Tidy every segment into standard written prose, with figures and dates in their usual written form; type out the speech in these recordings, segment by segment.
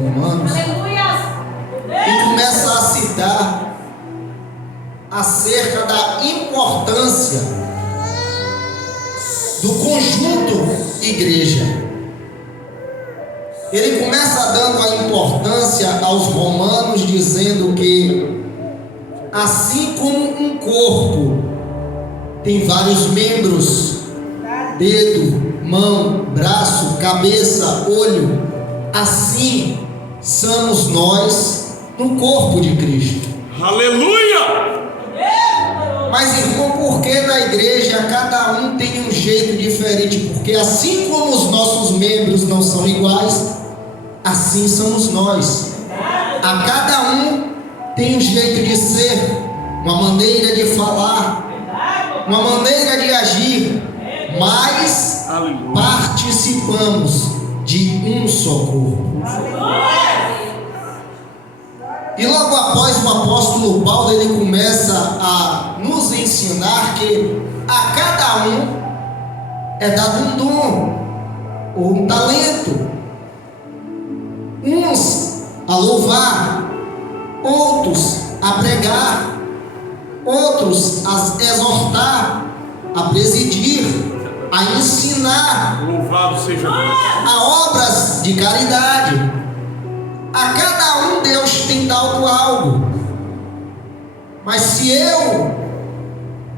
Romanos, e começa a citar acerca da importância do conjunto igreja. Ele começa dando a importância aos romanos, dizendo que assim como um corpo tem vários membros, dedo, mão, braço, cabeça, olho, assim somos nós no corpo de Cristo. Aleluia! Mas, irmão, por que na igreja cada um tem um jeito diferente? Porque assim como os nossos membros não são iguais, assim somos nós. A cada um tem um jeito de ser, uma maneira de falar, uma maneira de agir, mas participamos de um só corpo. E logo após o apóstolo Paulo, ele começa a nos ensinar que a cada um é dado um dom ou um talento. Uns a louvar, outros a pregar, outros a exortar, a presidir, a ensinar, Louvado seja Deus. a obras de caridade. A cada um Deus tem dado algo. Mas se eu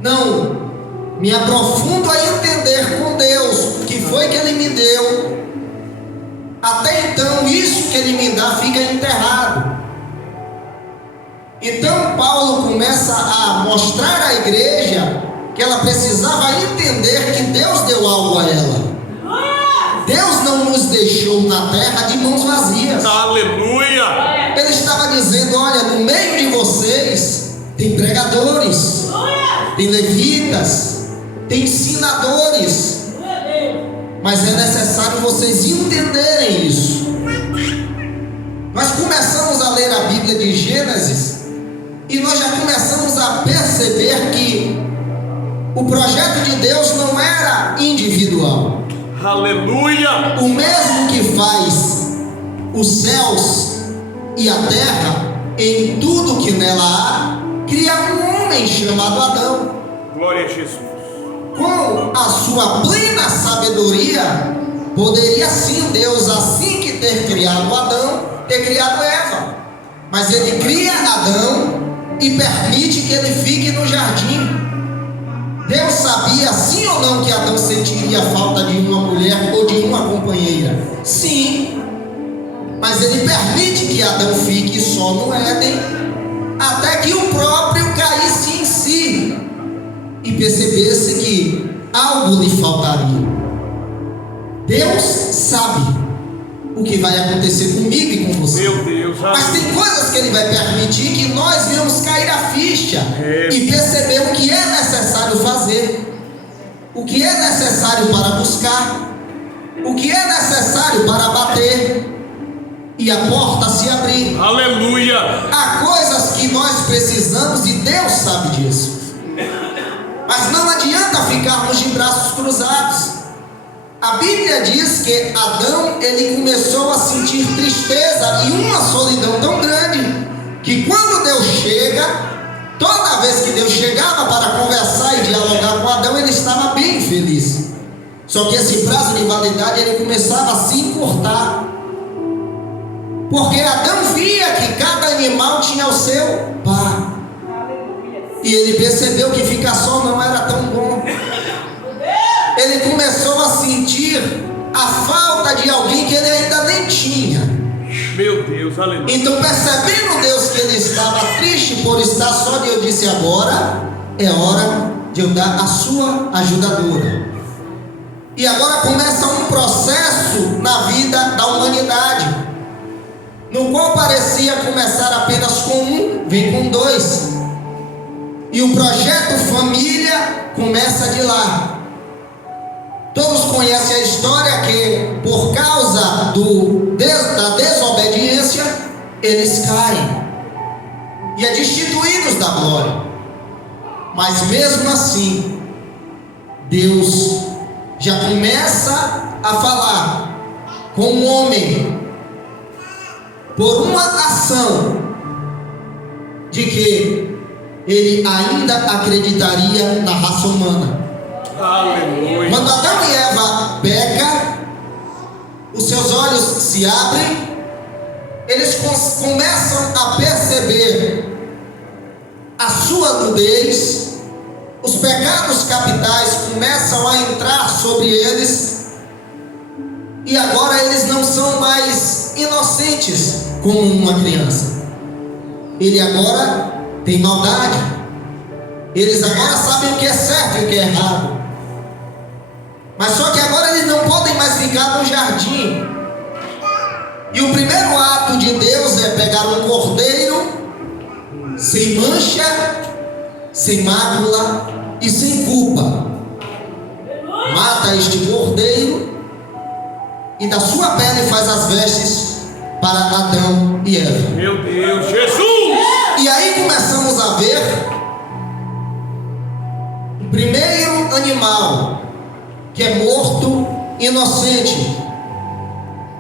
não me aprofundo a entender com Deus o que foi que Ele me deu, até então isso que Ele me dá fica enterrado. Então Paulo começa a mostrar à igreja que ela precisava entender que Deus deu algo a ela. Deus não nos deixou na terra de mãos vazias. Aleluia! Ele estava dizendo: olha, no meio de vocês tem pregadores, tem levitas, tem ensinadores, mas é necessário vocês entenderem isso. Nós começamos a ler a Bíblia de Gênesis e nós já começamos a perceber que o projeto de Deus não era individual. Aleluia! O mesmo que faz os céus e a terra, em tudo que nela há, cria um homem chamado Adão. Glória a Jesus. Com a sua plena sabedoria, poderia sim Deus, assim que ter criado Adão, ter criado Eva. Mas Ele cria Adão e permite que ele fique no jardim. Deus sabia, sim ou não, que Adão sentiria falta de uma mulher ou de uma companheira? Sim. Mas Ele permite que Adão fique só no Éden, até que o próprio caísse em si e percebesse que algo lhe faltaria. Deus sabe o que vai acontecer comigo e com você. Meu Deus, mas tem coisas que Ele vai permitir que nós venhamos cair a ficha e perceber o que é necessário fazer, o que é necessário para buscar, o que é necessário para bater e a porta se abrir. Aleluia! Há coisas que nós precisamos e Deus sabe disso. Mas não adianta ficarmos de braços cruzados. A Bíblia diz que Adão, ele começou a sentir tristeza e uma solidão tão grande, que quando Deus chega, toda vez que Deus chegava para conversar e dialogar com Adão, ele estava bem feliz. Só que esse prazo de validade, ele começava a se encurtar, porque Adão via que cada animal tinha o seu par, e ele percebeu que ficar só não era tão bom. Ele começou a sentir a falta de alguém que ele ainda nem tinha. Meu Deus, aleluia. Então, percebendo Deus que ele estava triste por estar só, Deus disse: agora é hora de eu dar a sua ajudadora. E agora começa um processo na vida da humanidade, no qual parecia começar apenas com um, vem com dois. E o projeto família começa de lá. Todos conhecem a história que, por causa da desobediência, eles caem e é destituídos da glória. Mas mesmo assim, Deus já começa a falar com o homem por uma ação de que ele ainda acreditaria na raça humana. Aleluia. Quando Adão e Eva pecam, os seus olhos se abrem, eles começam a perceber a sua nudez, os pecados capitais começam a entrar sobre eles, e agora eles não são mais inocentes como uma criança. Ele agora tem maldade, eles agora sabem o que é certo e o que é errado. Mas só que agora eles não podem mais ficar no jardim. E o primeiro ato de Deus é pegar um cordeiro sem mancha, sem mácula e sem culpa. Mata este cordeiro e da sua pele faz as vestes para Adão e Eva. Meu Deus, Jesus! E aí começamos a ver o primeiro animal que é morto inocente,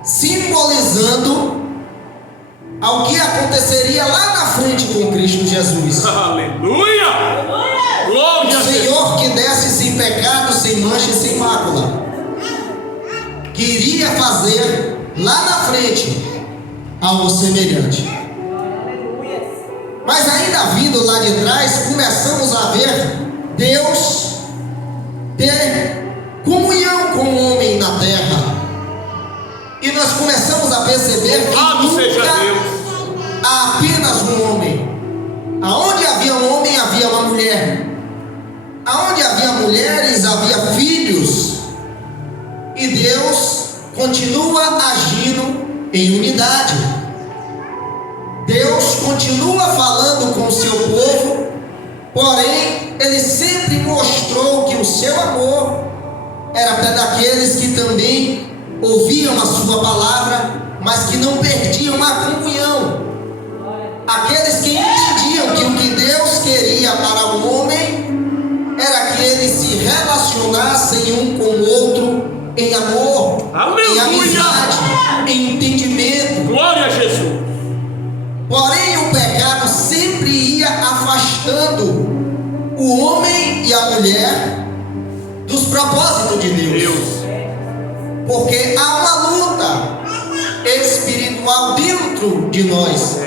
simbolizando ao que aconteceria lá na frente com Cristo Jesus. Aleluia! Glória a O Deus! Senhor que desce sem pecado, sem mancha e sem mácula, que iria fazer lá na frente algo semelhante. Mas ainda vindo lá de trás, começamos a ver Deus ter comunhão com o homem na terra. E nós começamos a perceber que Louvado seja nunca Deus! há apenas um homem. Aonde havia um homem, havia uma mulher. Aonde havia mulheres, havia filhos. E Deus continua agindo em unidade. Deus continua falando com o seu povo, porém Ele sempre mostrou que o seu amor era para daqueles que também ouviam a sua palavra, mas que não perdiam a comunhão. Aqueles que entendiam que o que Deus queria para o homem era que eles se relacionassem um com o outro em amor, Aleluia! em amizade, em entendimento. Glória a Jesus! Porém, o pecado sempre ia afastando o homem e a mulher dos propósitos de Deus. Porque há uma luta espiritual dentro de nós.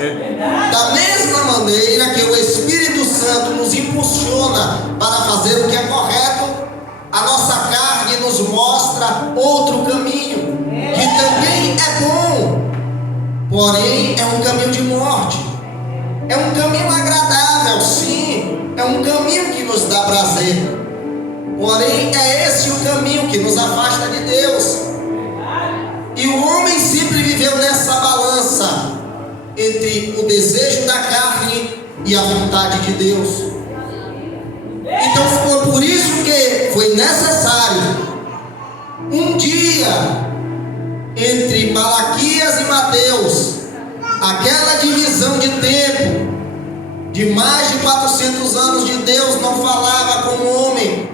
Da mesma maneira que o Espírito Santo nos impulsiona para fazer o que é correto, a nossa carne nos mostra outro caminho, que também é bom, porém é um caminho de morte. É um caminho agradável, sim, é um caminho que nos dá prazer, porém é esse o caminho que nos afasta de Deus. E o homem sempre viveu nessa balança entre o desejo da carne e a vontade de Deus. Então foi por isso que foi necessário um dia entre Malaquias e Mateus, aquela divisão de tempo de mais de 400 anos de Deus não falava com o homem,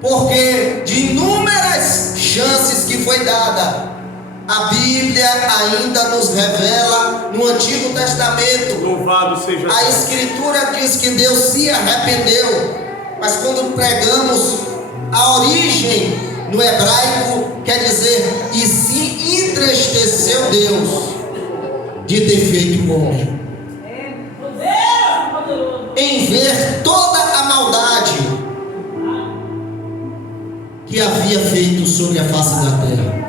porque de inúmeras chances que foi dada, a Bíblia ainda nos revela no Antigo Testamento. Louvado seja A Deus! Escritura diz que Deus se arrependeu, mas quando pregamos a origem no hebraico, quer dizer, e se entristeceu Deus de ter feito o homem, em ver toda a maldade que havia feito sobre a face da terra.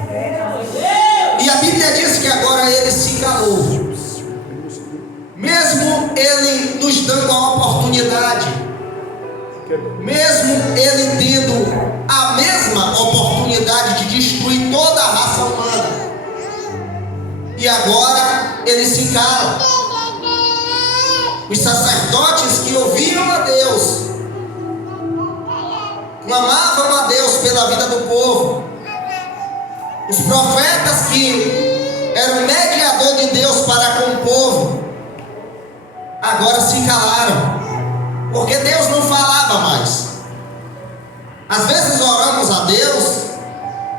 E a Bíblia diz que agora ele se calou, mesmo ele nos dando a oportunidade, mesmo ele tendo a mesma oportunidade de destruir toda a raça humana, e agora ele se cala. Os sacerdotes que ouviam a Deus, clamavam a Deus pela vida do povo, os profetas que eram mediador de Deus para com o povo, agora se calaram, porque Deus não falava mais. Às vezes oramos a Deus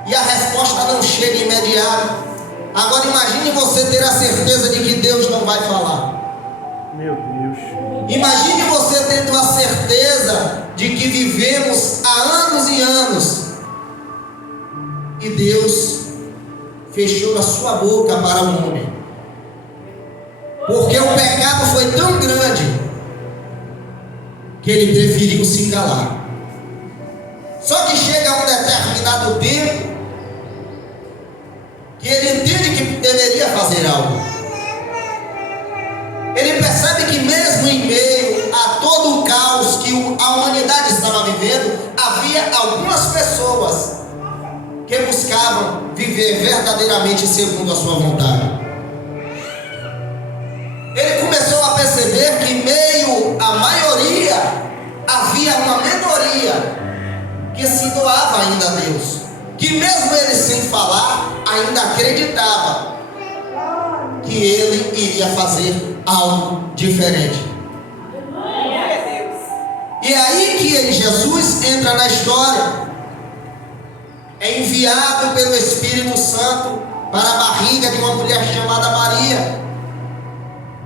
e a resposta não chega imediata. Agora imagine você ter a certeza Deus não vai falar. Meu Deus. Imagine você tendo a certeza de que vivemos há anos e anos e Deus fechou a sua boca para o homem, porque o pecado foi tão grande que ele preferiu se calar. Só que chega um determinado tempo que ele entende que deveria fazer algo. Ele percebe que mesmo em meio a todo o caos que a humanidade estava vivendo, havia algumas pessoas que buscavam viver verdadeiramente segundo a sua vontade. Ele começou a perceber que em meio à maioria havia uma minoria que se doava ainda a Deus, que mesmo ele sem falar ainda acreditava que ele iria fazer algo diferente. E é aí que Jesus entra na história. É enviado pelo Espírito Santo para a barriga de uma mulher chamada Maria.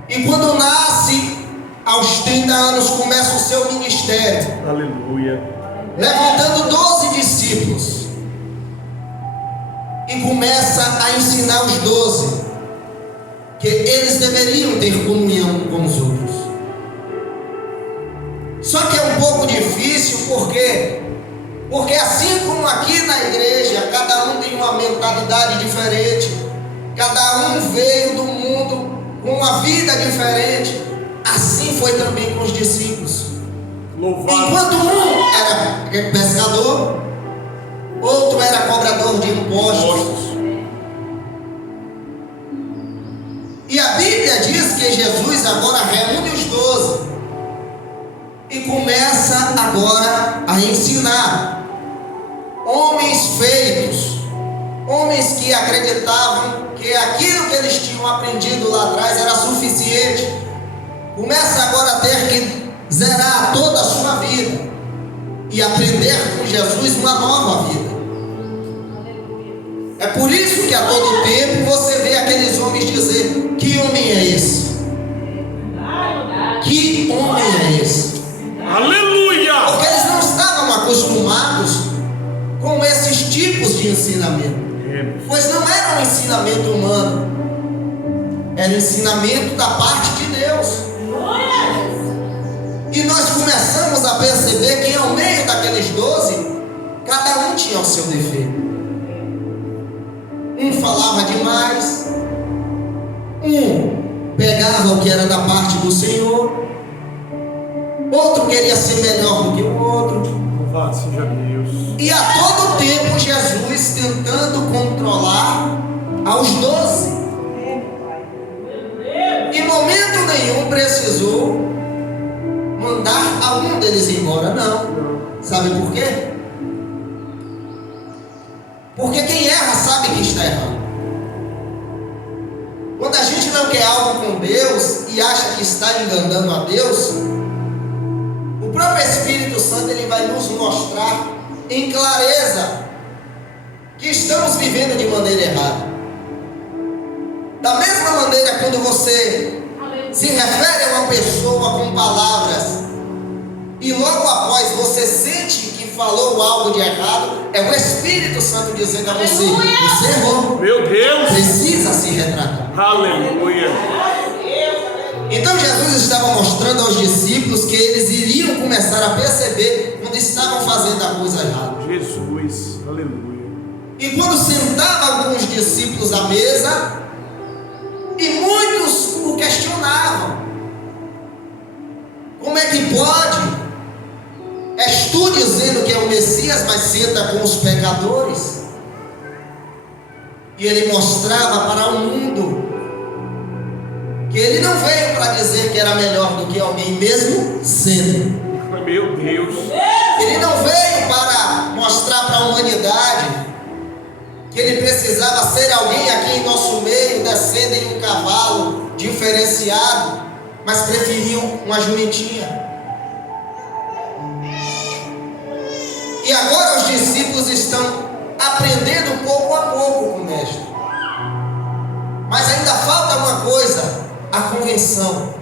E quando nasce, aos 30 anos, começa o seu ministério. Aleluia. Levantando 12 discípulos. E começa a ensinar os 12 que eles deveriam ter comunhão com os outros. Só que é um pouco difícil, porque assim como aqui na igreja, cada um tem uma mentalidade diferente, cada um veio do mundo com uma vida diferente, assim foi também com os discípulos. Louvado. Enquanto um era pescador, outro era cobrador de impostos. E a Bíblia diz que Jesus agora reúne os 12 e começa agora a ensinar. Homens feitos, homens que acreditavam que aquilo que eles tinham aprendido lá atrás era suficiente, começa agora a ter que zerar toda a sua vida e aprender com Jesus uma nova vida. É por isso que a todo tempo você vê aqueles homens dizer: que homem é esse? Que homem é esse? Aleluia! Porque eles não estavam acostumados com esses tipos de ensinamento, pois não era um ensinamento humano, era um ensinamento da parte de Deus. E nós começamos a perceber que ao meio daqueles 12, cada um tinha o seu defeito. Um falava demais, um pegava o que era da parte do Senhor, outro queria ser melhor do que o outro. Louvado seja Deus. E a todo tempo Jesus tentando controlar aos 12. Em momento nenhum precisou mandar algum deles embora, não. Sabe por quê? Porque quem erra sabe que está errando. Quando a gente não quer algo com Deus e acha que está enganando a Deus, o próprio Espírito Santo ele vai nos mostrar em clareza que estamos vivendo de maneira errada. Da mesma maneira, quando você se refere a uma pessoa com palavras e logo após você sente que falou algo de errado, é o Espírito Santo dizendo a você: você errou, Meu Deus. precisa se retratar. Aleluia. Então Jesus estava mostrando aos discípulos que eles iriam começar a perceber quando estavam fazendo a coisa errada. Jesus. Aleluia. E quando sentavam com os discípulos à mesa, e muitos o questionavam: como é que pode? És tu dizendo que é o Messias, mas senta com os pecadores? E ele mostrava para o mundo que ele não veio para dizer que era melhor do que alguém, mesmo sendo. Meu Deus. Ele não veio para mostrar para a humanidade que ele precisava ser alguém aqui em nosso meio, descendo em um cavalo diferenciado, mas preferiu uma jumentinha. E agora os discípulos estão aprendendo pouco a pouco com o mestre. Mas ainda falta uma coisa: conversão,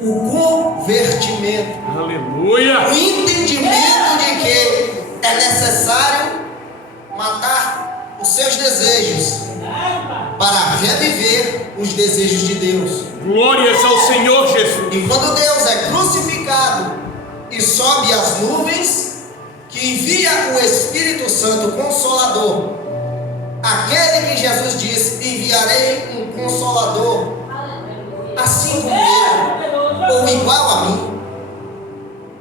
o convertimento, Aleluia. o entendimento de que é necessário matar os seus desejos para reviver os desejos de Deus. Glórias ao Senhor Jesus. E quando Deus é crucificado e sobe às nuvens, que envia o Espírito Santo Consolador, aquele que Jesus disse: enviarei um Consolador, assim como ele, ou igual a mim.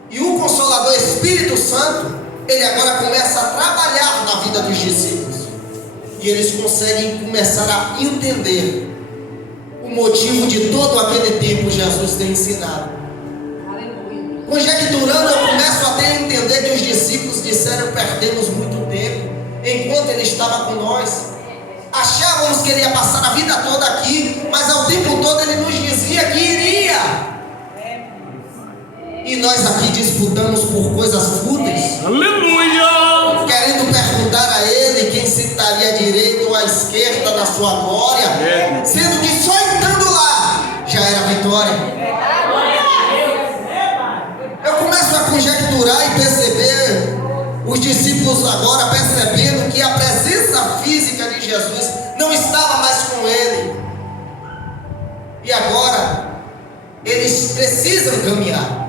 E o Consolador Espírito Santo, ele agora começa a trabalhar na vida dos discípulos. E eles conseguem começar a entender o motivo de todo aquele tempo Jesus tem ensinado. Conjecturando, eu começo até a entender que os discípulos disseram: perdemos muito tempo enquanto ele estava com nós. Achávamos que ele ia passar a vida toda aqui, mas ao tempo todo ele nos dizia que iria. E nós aqui disputamos por coisas fúteis. Aleluia. Querendo perguntar a ele quem sentaria à direita ou à esquerda da sua glória, sendo que só entrando lá já era vitória. Eu começo a conjecturar e perceber os discípulos agora percebendo que a presença física de Jesus não estava mais com ele. E agora eles precisam caminhar.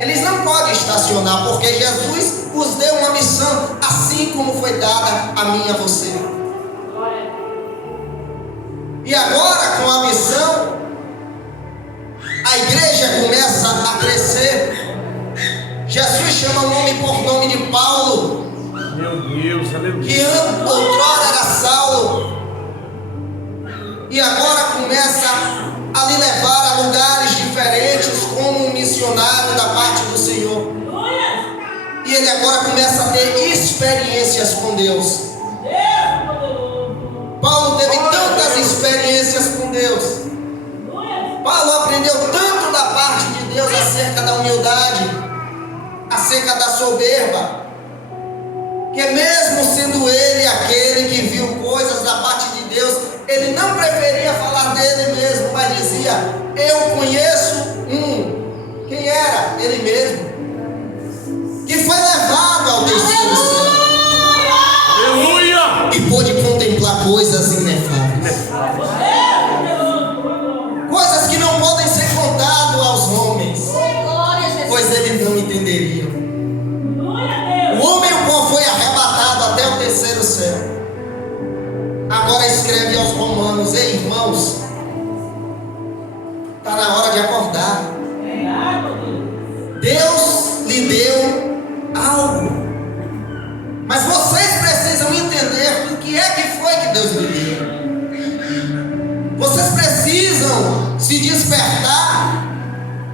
Eles não podem estacionar, porque Jesus os deu uma missão, assim como foi dada a mim e a você. E agora, com a missão, a igreja começa a crescer. Jesus chama o nome por nome de Paulo, Meu Deus, aleluia. que outrora era Saulo, e agora começa a lhe levar a lugares diferentes como um missionário da parte do Senhor. E ele agora começa a ter experiências com Deus. Paulo teve tantas experiências com Deus. Paulo aprendeu tanto da parte de Deus acerca da humildade, acerca da soberba, que mesmo sendo ele aquele que viu coisas da parte de Deus, ele não preferia falar dele mesmo, mas dizia: eu conheço quem era ele mesmo, que foi levado ao terceiro céu. Aleluia. E pôde contemplar coisas inefáveis, coisas que não podem ser contadas aos homens, pois ele não entenderia. O homem o qual foi arrebatado até o terceiro céu, agora escreve aos romanos: ei, irmãos, está na hora de acordar. Deus lhe deu algo, mas vocês precisam entender o que é que foi que Deus lhe deu. Vocês precisam se despertar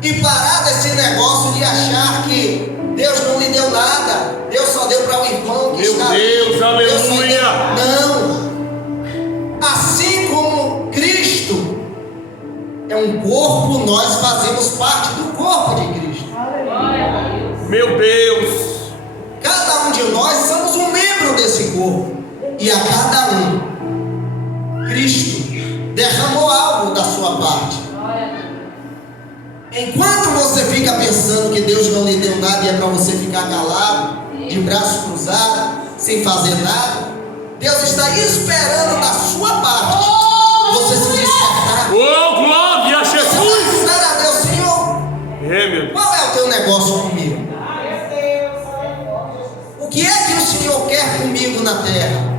e parar desse negócio de achar que Deus não lhe deu nada, Deus só deu para o irmão que está ali. Meu Deus, aleluia. Não. Assim como Cristo é um corpo, nós fazemos parte do corpo de Cristo. Meu Deus. Cada um de nós somos um membro desse corpo. E a cada um, Cristo derramou algo da sua parte. Enquanto você fica pensando que Deus não lhe deu nada e é para você ficar calado, de braços cruzados, sem fazer nada, Deus está esperando da sua parte você se despertar. Oh, glória a Você Jesus. vai dizer a Deus: Senhor, É, meu Deus. qual é o teu negócio comigo? O que é que o Senhor quer comigo na terra?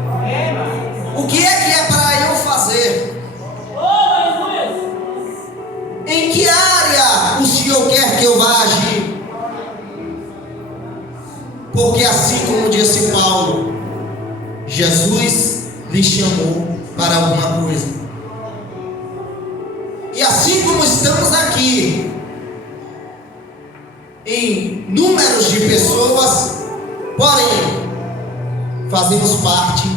O que é para eu fazer? Em que área o Senhor quer que eu vá agir? Porque assim como disse Paulo, Jesus lhe chamou para alguma coisa. E assim como estamos aqui em números de pessoas, porém fazemos parte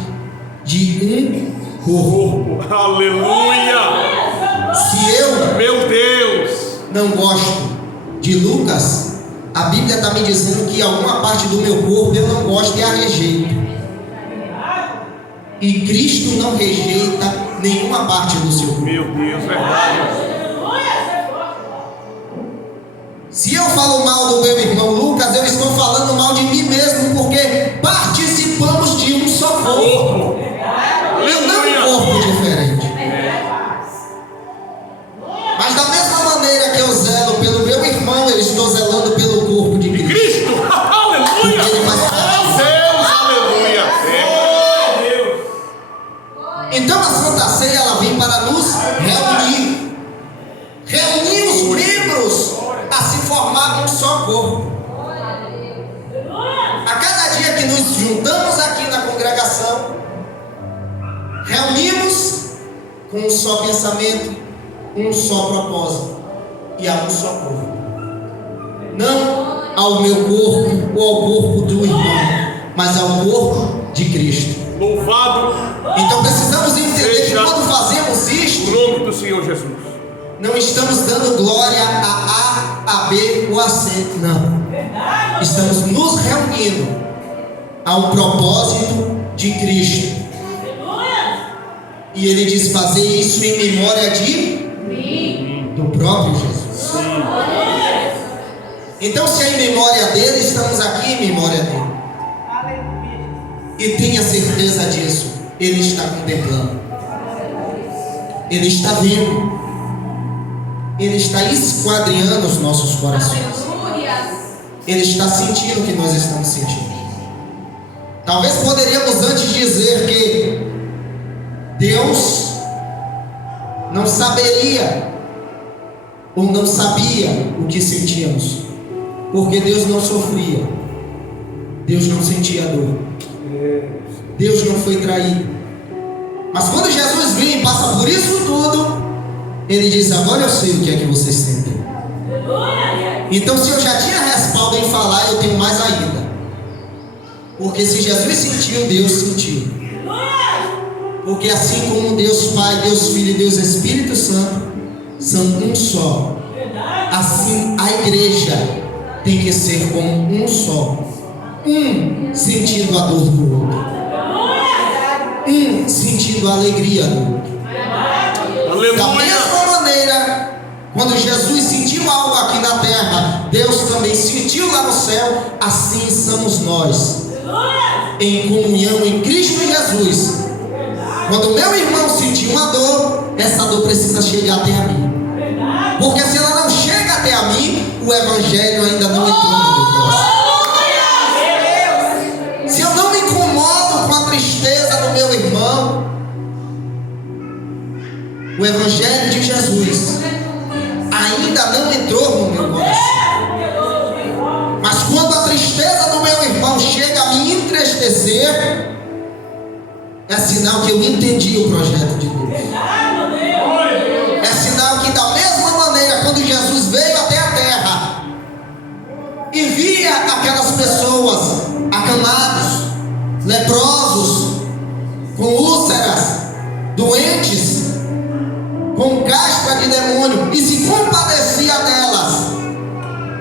de um corpo. Aleluia. Se eu Meu Deus. não gosto de Lucas, a Bíblia está me dizendo que alguma parte do meu corpo eu não gosto e a rejeito. E Cristo não rejeita nenhuma parte do seu corpo. Meu Deus, verdade. eu falo mal do meu irmão Lucas, eu estou falando mal de mim mesmo, porque participamos de um só corpo. E não um corpo diferente. Mas da mesma maneira que eu zelo pelo meu irmão, eu estou zelando pelo corpo de Cristo. Cristo, aleluia. Ele faz parte. Deus, aleluia. Então a Santa Ceia, ela vem para nos reunir. Reunir os membros a se formar um só corpo. A cada dia que nos juntamos aqui na congregação, reunimos com um só pensamento, um só propósito e a um só corpo. Não ao meu corpo ou ao corpo do irmão, mas ao corpo de Cristo. Louvado Então precisamos entender que seja quando fazemos o isto, nome do Senhor Jesus. não estamos dando glória a A, a B ou a C, não. Estamos nos reunindo ao propósito de Cristo. E ele diz: fazer isso em memória do próprio Jesus. Então, se é em memória dele, estamos aqui em memória dele. E tenha certeza disso, ele está contemplando, ele está vendo, ele está esquadrinhando os nossos corações, ele está sentindo o que nós estamos sentindo. Talvez poderíamos antes dizer que Deus não saberia ou não sabia o que sentíamos, porque Deus não sofria, Deus não sentia dor, Deus não foi traído. Mas quando Jesus vem e passa por isso tudo, ele diz: agora eu sei o que é que vocês sentem. Então, se eu já tinha respaldo em falar, eu tenho mais ainda, porque se Jesus sentiu, Deus sentiu. Porque assim como Deus Pai, Deus Filho e Deus Espírito Santo são um só, assim a igreja tem que ser como um só, um sentindo a dor do outro, um sentindo a alegria do outro. Da mesma maneira, quando Jesus sentiu algo aqui na terra, Deus também sentiu lá no céu. Assim somos nós, em comunhão em Cristo Jesus. Quando meu irmão sentir uma dor, essa dor precisa chegar até a mim, porque se ela não chega até a mim, o evangelho ainda não entrou no meu coração. Se eu não me incomodo com a tristeza do meu irmão, o evangelho de Jesus ainda não entrou no meu coração. Mas quando a tristeza do meu irmão chega a me entristecer, é sinal que eu entendi o projeto de Deus. É sinal que, da mesma maneira, quando Jesus veio até a terra e via aquelas pessoas acamados, leprosos, com úlceras, doentes, com casca de demônio, e se compadecia delas,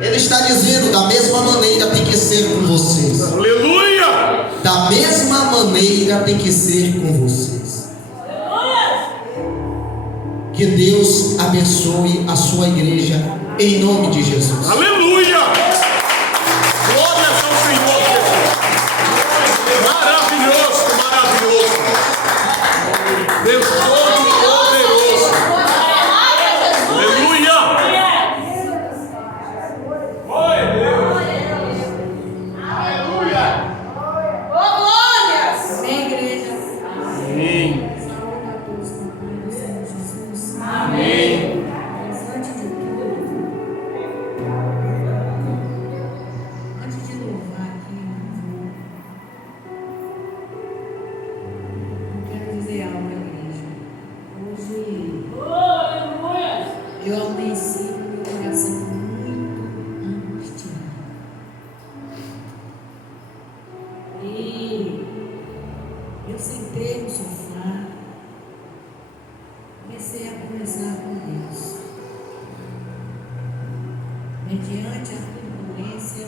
ele está dizendo: da mesma maneira tem que ser com vocês. Aleluia! Da mesma maneira tem que ser com vocês. Que Deus abençoe a sua igreja em nome de Jesus. Aleluia! Glórias ao Senhor Jesus. Maravilhoso, maravilhoso. Deus Todo-Poderoso. Aleluia! Amém. Amém. Antes de louvar aqui, eu quero dizer algo à igreja. Hoje eu amanheci com meu coração muito angustiado. E eu sentei no sofá, comecei a conversar com Deus. Mediante a turbulência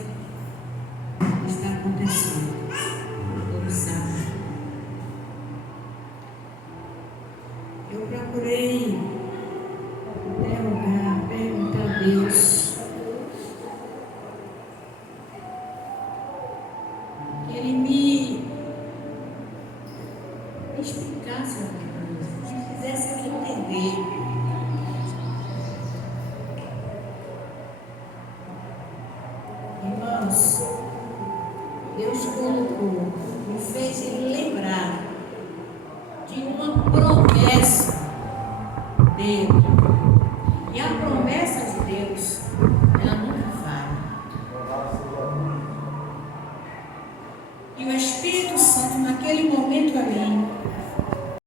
que está acontecendo, todos sabem. Eu procurei interrogar, perguntar a Deus explicasse alguma coisa, que fizesse ele entender. Irmãos, Deus colocou e fez ele lembrar de uma promessa dele.